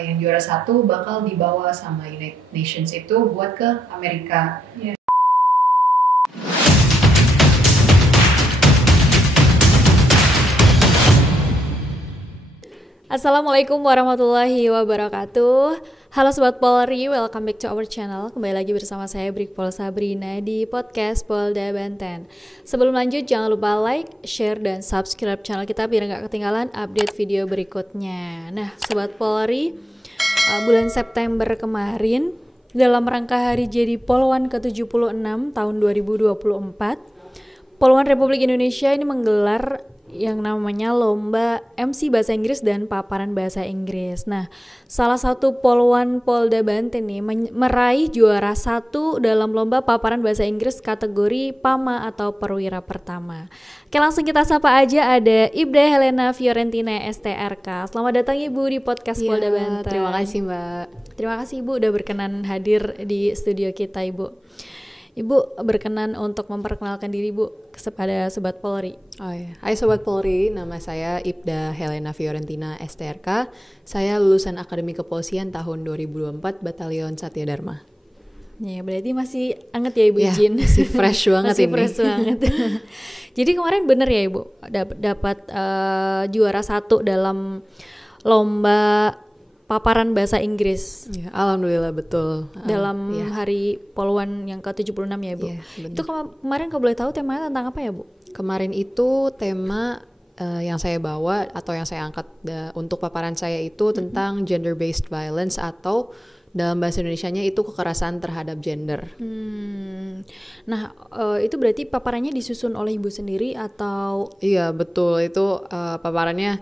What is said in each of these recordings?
Yang juara satu bakal dibawa sama United Nations itu buat ke Amerika. Yeah. Assalamualaikum warahmatullahi wabarakatuh. Halo Sobat Polri, welcome back to our channel. Kembali lagi bersama saya Brigpol Sabrina di podcast Polda Banten. Sebelum lanjut, jangan lupa like, share, dan subscribe channel kita biar nggak ketinggalan update video berikutnya. Nah Sobat Polri, bulan September kemarin dalam rangka Hari Jadi Polwan ke-76 tahun 2024, Polwan Republik Indonesia ini menggelar yang namanya lomba MC Bahasa Inggris dan paparan Bahasa Inggris. Nah, salah satu Polwan Polda Banten nih meraih juara 1 dalam lomba paparan Bahasa Inggris kategori PAMA atau Perwira Pertama. Oke, langsung kita sapa aja, ada Ibda Helena Fiorentina STRK. Selamat datang Ibu di podcast Polda Banten. Terima kasih Mbak. Terima kasih Ibu udah berkenan hadir di studio kita Ibu. Ibu berkenan untuk memperkenalkan diri Bu kepada Sobat Polri. Oh iya. Hai Sobat Polri, nama saya Ibda Helena Fiorentina STRK. Saya lulusan Akademi Kepolisian tahun 2024 Batalion Satya Dharma. Ya, berarti masih anget ya Ibu izin. Masih fresh banget masih ini. Fresh banget. Jadi kemarin bener ya Ibu dapat juara 1 dalam lomba paparan bahasa Inggris. Ya, alhamdulillah betul. Dalam Hari Polwan yang ke-76 ya Bu. Ya, itu kemarin kalau boleh tahu temanya tentang apa ya Bu? Kemarin itu tema yang saya bawa atau yang saya angkat untuk paparan saya itu tentang gender based violence atau dalam bahasa Indonesianya itu kekerasan terhadap gender. Nah, itu berarti paparannya disusun oleh Ibu sendiri atau? Iya betul, itu paparannya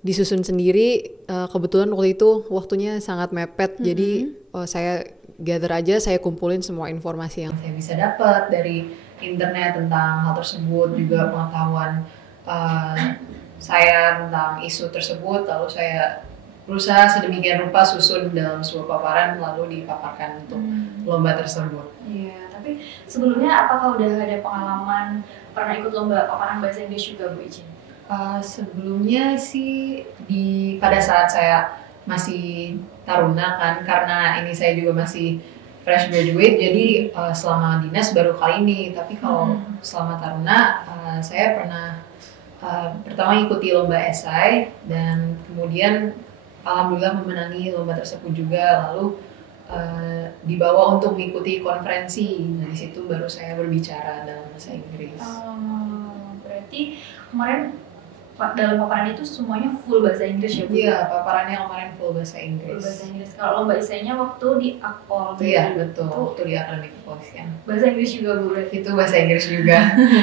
disusun sendiri. Kebetulan waktu itu waktunya sangat mepet, jadi saya gather aja, saya kumpulin semua informasi yang saya bisa dapat dari internet tentang hal tersebut, juga pengetahuan saya tentang isu tersebut, lalu saya berusaha sedemikian rupa susun dalam sebuah paparan lalu dipaparkan untuk lomba tersebut. Iya, tapi sebelumnya apakah udah ada pengalaman pernah ikut lomba paparan bahasa Inggris juga Bu izin? Sebelumnya sih pada saat saya masih taruna kan, karena ini saya juga masih fresh graduate, jadi selama dinas baru kali ini. Tapi kalau selama taruna saya pernah pertama ikuti lomba esai dan kemudian alhamdulillah memenangi lomba tersebut juga, lalu dibawa untuk mengikuti konferensi. Nah di situ baru saya berbicara dalam bahasa Inggris. Berarti kemarin dalam paparan itu semuanya full bahasa Inggris ya Bu? Iya, paparannya kemarin full bahasa Inggris. Full bahasa Inggris. Kalau lomba esainya waktu di Akpol. Iya betul, waktu di Akademi Kepolisian. Bahasa Inggris juga Bu berarti? Itu bahasa Inggris juga.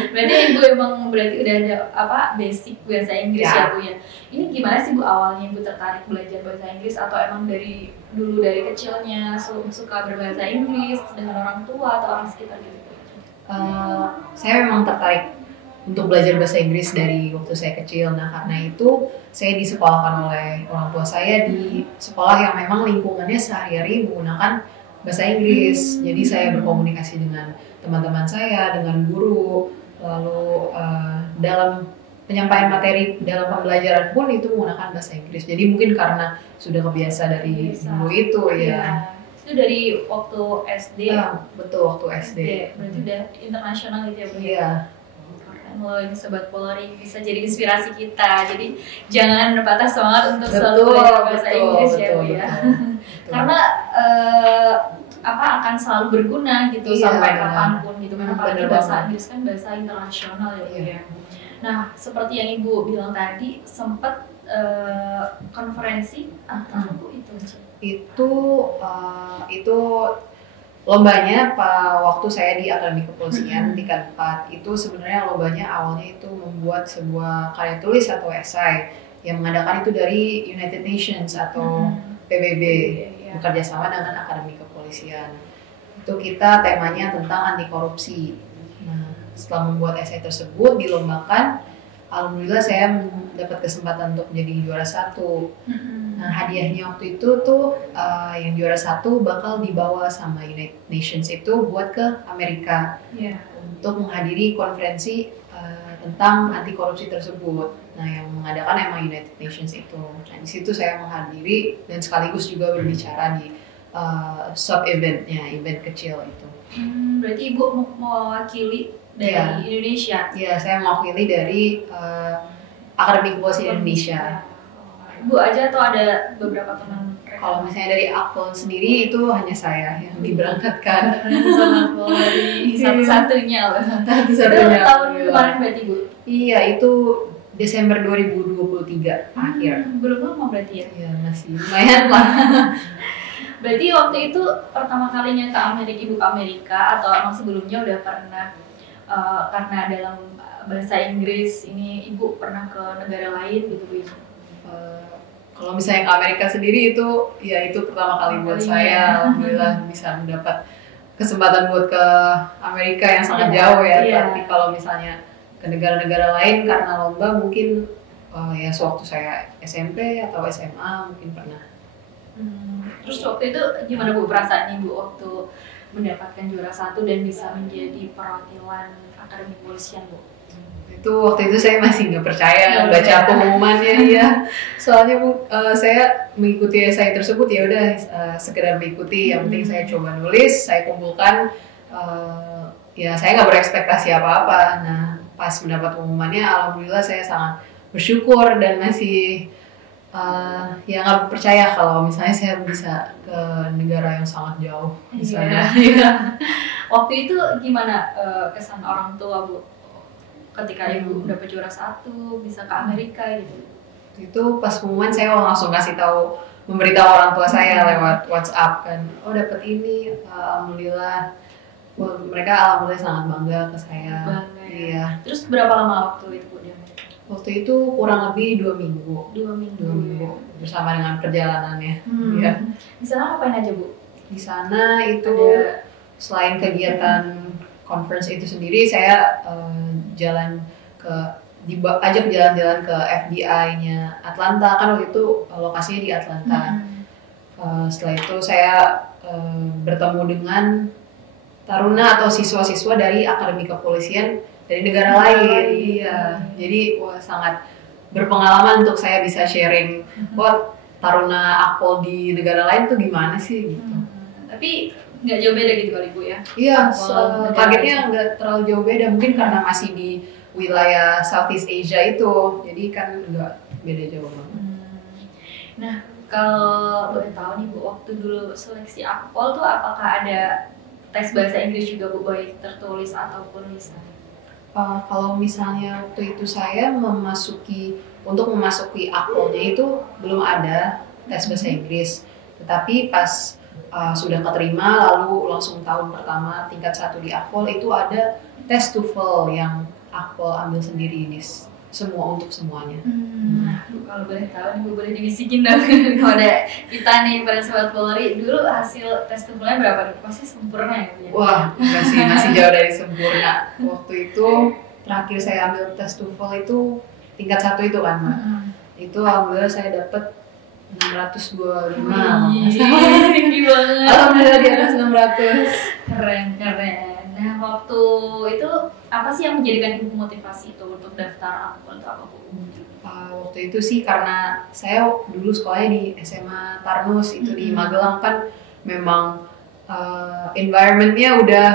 Berarti Ibu emang berarti udah ada basic bahasa Inggris ya Bu ya? Ini gimana sih Bu awalnya Ibu tertarik belajar bahasa Inggris, atau emang dari kecilnya suka berbahasa Inggris dengan orang tua atau orang sekitar gitu? Saya memang tertarik untuk belajar bahasa Inggris dari waktu saya kecil. Nah karena itu saya disekolahkan oleh orang tua saya di sekolah yang memang lingkungannya sehari-hari menggunakan bahasa Inggris. Jadi saya berkomunikasi dengan teman-teman saya, dengan guru, lalu dalam penyampaian materi dalam pembelajaran pun itu menggunakan bahasa Inggris. Jadi mungkin karena sudah kebiasa dari dulu itu ya. Itu dari waktu SD? Betul, waktu SD. Berarti udah internasional gitu ya Bu? Iya. Loh, ini Sobat Polri bisa jadi inspirasi kita, jadi jangan patah semangat untuk selalu belajar bahasa Inggris ya Bu ya. Karena akan selalu berguna gitu sampai kapanpun gitu, karena apalagi bahasa Inggris kan bahasa internasional ya Bu ya. Nah seperti yang Ibu bilang tadi sempat konferensi apa Bu itu? Itu lombanya waktu saya di Akademi Kepolisian tingkat 4 itu sebenarnya lombanya awalnya itu membuat sebuah karya tulis atau esai yang mengadakan itu dari United Nations atau PBB bekerja sama dengan Akademi Kepolisian. Itu kita temanya tentang anti korupsi. Nah, setelah membuat esai tersebut dilombakan, alhamdulillah saya dapat kesempatan untuk menjadi juara 1. Nah hadiahnya waktu itu tuh yang juara 1 bakal dibawa sama United Nations itu buat ke Amerika untuk menghadiri konferensi tentang anti korupsi tersebut. Nah, yang mengadakan emang United Nations itu. Nah, di situ saya menghadiri dan sekaligus juga berbicara di sub eventnya, event kecil itu. Berarti Ibu mewakili dari Indonesia? Iya, saya mewakili dari Akademi Kepolisian Indonesia. Bu aja atau ada beberapa teman? Kalau misalnya dari Akpol sendiri itu hanya saya yang diberangkatkan. Sama Polri satu-satunya loh. Satu-satunya. Itu tahun kemarin berarti Bu? Iya, itu Desember 2023 akhir. Belum lama berarti ya? Iya, masih lumayan lah. Berarti waktu itu pertama kalinya ke Amerika, Ibu ke Amerika atau emang sebelumnya udah pernah karena dalam bahasa Inggris ini Ibu pernah ke negara lain gitu Bu? Kalau misalnya ke Amerika sendiri itu pertama kali buat saya. Alhamdulillah bisa mendapat kesempatan buat ke Amerika yang sangat jauh ya. Tapi kalau misalnya ke negara-negara lain karena lomba mungkin ya sewaktu saya SMP atau SMA mungkin pernah. Terus waktu itu gimana Bu perasaannya Bu waktu mendapatkan juara 1 dan bisa menjadi perwakilan Akademi Kepolisian Bu? Itu waktu itu saya masih nggak percaya baca pengumumannya ya. Soalnya saya mengikuti esai tersebut ya udah sekedar mengikuti. Yang penting saya coba nulis, saya kumpulkan. Ya saya nggak berekspektasi apa-apa. Nah pas mendapat pengumumannya, alhamdulillah saya sangat bersyukur dan masih ya nggak percaya kalau misalnya saya bisa ke negara yang sangat jauh misalnya. Waktu itu gimana kesan orang tua Bu ketika Ibu dapat juara 1 bisa ke Amerika gitu? Itu pas pengumuman saya langsung kasih tahu, memberitahu orang tua saya lewat WhatsApp kan, oh dapat ini, alhamdulillah. Mereka alhamdulillah sangat bangga ke saya. Bangga, ya. Iya. Terus berapa lama waktu itu Bu di Amerika? Waktu itu kurang lebih 2 minggu. 2 minggu. 2 minggu bersama dengan perjalanannya. Iya. Di sana ngapain aja Bu? Di sana itu selain kegiatan conference itu sendiri, saya ajak jalan-jalan ke FDI-nya Atlanta, kan waktu itu lokasinya di Atlanta. Setelah itu saya bertemu dengan taruna atau siswa-siswa dari Akademi Kepolisian dari negara lain. Iya, jadi sangat berpengalaman untuk saya bisa sharing taruna Akpol di negara lain tuh gimana sih gitu. Tapi nggak jauh beda gitu kali Bu ya? Iya, kagetnya nggak terlalu jauh beda, mungkin karena masih di wilayah Southeast Asia itu, jadi kan nggak beda jauh banget. Nah, kalau boleh tahu nih Bu, waktu dulu seleksi Akpol tuh apakah ada tes bahasa Inggris juga Bu, baik tertulis ataupun lisan? Kalau misalnya waktu itu saya untuk memasuki Akpolnya itu belum ada tes bahasa Inggris, tetapi pas sudah keterima lalu langsung tahun pertama tingkat 1 di Akpol itu ada tes TOEFL yang Akpol ambil sendiri ini untuk semuanya. Nah, Bu, kalau boleh tahu nih Bu, boleh dibisikin dong kepada kita nih pada Sobat Polri, dulu hasil tes TOEFL-nya berapa nih? Pasti sempurna ya Bu? Wah, masih jauh dari sempurna. Waktu itu terakhir saya ambil tes TOEFL itu tingkat 1 itu kan, Mbak. Itu alhamdulillah saya dapat 625. Tinggi banget. Alhamdulillah di atas 600. Keren. Nah, waktu itu apa sih yang menjadikan Ibu motivasi itu untuk daftar Akpol itu apa Bu? Waktu itu sih karena saya dulu sekolahnya di SMA Tarnus itu di Magelang, kan memang environment-nya udah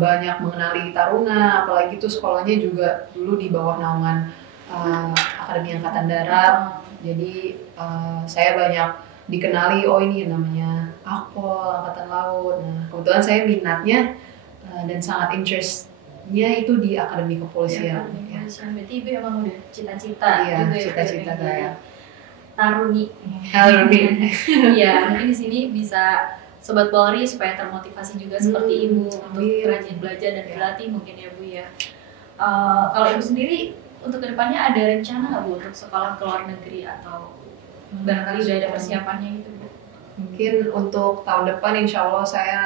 banyak mengenali taruna, apalagi itu sekolahnya juga dulu di bawah naungan Akademi Angkatan Darat. Jadi saya banyak dikenali, oh ini namanya Akpol, Angkatan Laut. Nah kebetulan saya minatnya dan sangat interestnya itu di Akademi Kepolisian. Ya. Berarti Ibu emang udah cita-cita. Iya, gitu cita-cita saya. Taruni. Iya, mungkin di sini bisa Sobat Polri supaya termotivasi juga seperti Ibu untuk rajin belajar dan berlatih mungkin ya Bu ya. Kalau Ibu sendiri untuk kedepannya ada rencana nggak Bu untuk sekolah ke luar negeri atau barangkali udah ada persiapannya gitu Bu? Mungkin untuk tahun depan insya Allah saya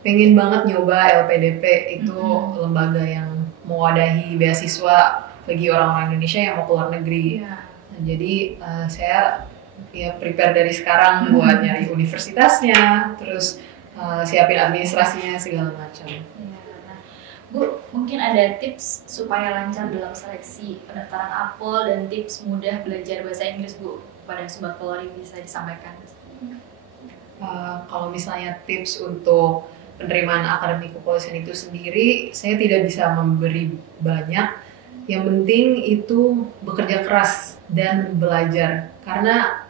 pengen banget nyoba LPDP, itu lembaga yang mewadahi beasiswa bagi orang-orang Indonesia yang mau ke luar negeri. Nah, jadi saya ya prepare dari sekarang buat nyari universitasnya, terus siapin administrasinya segala macam. Nah, Bu, mungkin ada tips supaya lancar dalam seleksi pendaftaran Apol dan tips mudah belajar bahasa Inggris Bu pada Sobat Polri bisa disampaikan? Kalau misalnya tips untuk penerimaan akademi kepolisian itu sendiri, saya tidak bisa memberi banyak. Yang penting itu bekerja keras dan belajar, karena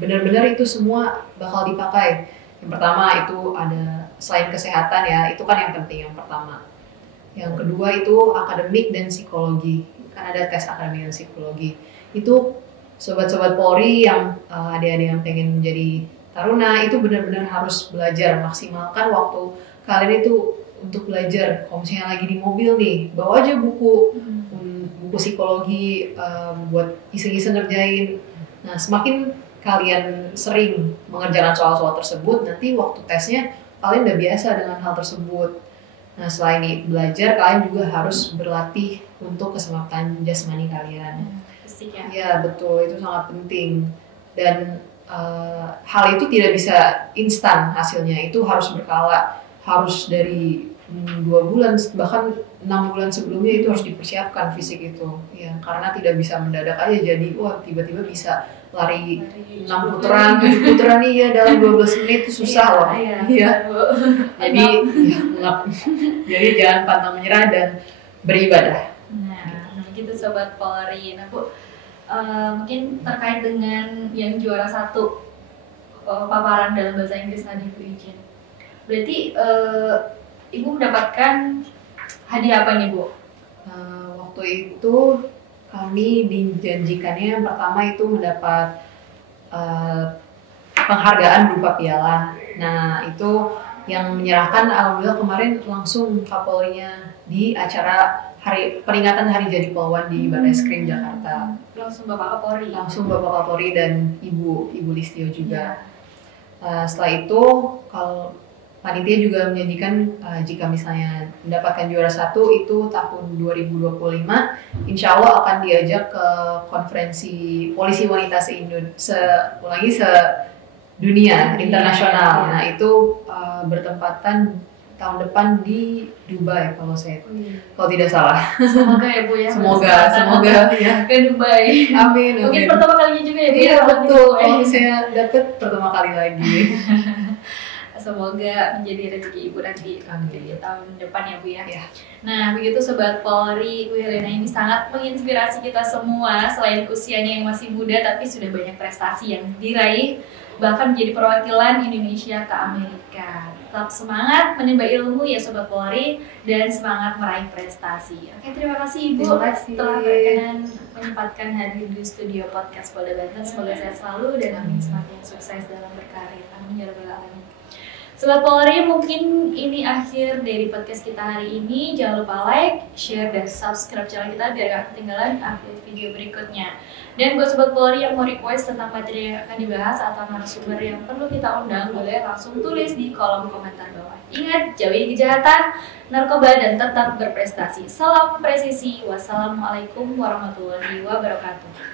benar-benar itu semua bakal dipakai. Yang pertama itu ada selain kesehatan ya, itu kan yang penting yang pertama. Yang kedua itu akademik dan psikologi, kan ada tes akademik dan psikologi. Itu sobat-sobat Polri yang adik-adik yang pengen menjadi taruna itu benar-benar harus belajar, maksimalkan waktu kalian itu untuk belajar. Kalau misalnya lagi di mobil nih, bawa aja buku psikologi buat iseng-iseng ngerjain. Nah, semakin kalian sering mengerjakan soal-soal tersebut, nanti waktu tesnya kalian udah biasa dengan hal tersebut. Nah, selain belajar, kalian juga harus berlatih untuk keselamatan jasmani kalian. Fisik ya? Ya, betul, itu sangat penting. Dan hal itu tidak bisa instan hasilnya, itu harus berkala, harus dari 2 bulan bahkan 6 bulan sebelumnya itu harus dipersiapkan fisik itu ya, karena tidak bisa mendadak aja jadi wah tiba-tiba bisa lari 6 putaran 7 putaran nih ya dalam 12 menit itu susah loh iya. Jadi ya, jadi jangan pantang menyerah dan beribadah. Nah gitu Sobat Polri. Nah Bu, mungkin terkait dengan yang juara 1 paparan dalam bahasa Inggris tadi Bu Ijen, berarti Ibu mendapatkan hadiah apa nih Bu? Waktu itu kami dijanjikannya yang pertama itu mendapat penghargaan berupa piala. Nah itu yang menyerahkan alhamdulillah kemarin langsung Kapolrinya di acara peringatan Hari Jadi Polwan di Barreskrim Jakarta. Langsung Bapak Kapolri? Langsung Bapak Kapolri dan Ibu Listio juga. Setelah itu kalau panitia juga menjanjikan jika misalnya mendapatkan juara 1 itu tahun 2025, insya Allah akan diajak ke konferensi polisi wanita se-dunia internasional. Nah itu bertempatan tahun depan di Dubai kalau tidak salah. Semoga ya Bu ya. Semoga ya. Ke Dubai. Amin. Mungkin pertama kalinya juga ya Bu. Iya betul. Kalau misalnya dapat pertama kali lagi. Semoga menjadi rezeki Ibu nanti di tahun depan ya Bu ya. Ya. Nah begitu Sobat Polri, Bu Helena ini sangat menginspirasi kita semua. Selain usianya yang masih muda tapi sudah banyak prestasi yang diraih, bahkan menjadi perwakilan Indonesia ke Amerika. Tetap semangat menimba ilmu ya Sobat Polri dan semangat meraih prestasi. Oke, terima kasih Ibu telah berkenan menyempatkan hadir di studio podcast Polda Banten. Semoga sehat selalu dan amin semakin sukses dalam berkarir. Amin ya rabbal alamin. Sobat Polri, mungkin ini akhir dari podcast kita hari ini. Jangan lupa like, share, dan subscribe channel kita biar gak ketinggalan update video berikutnya. Dan buat Sobat Polri yang mau request tentang materi yang akan dibahas atau narasumber yang perlu kita undang, boleh langsung tulis di kolom komentar bawah. Ingat, jauhi kejahatan, narkoba, dan tetap berprestasi. Salam presisi. Wassalamualaikum warahmatullahi wabarakatuh.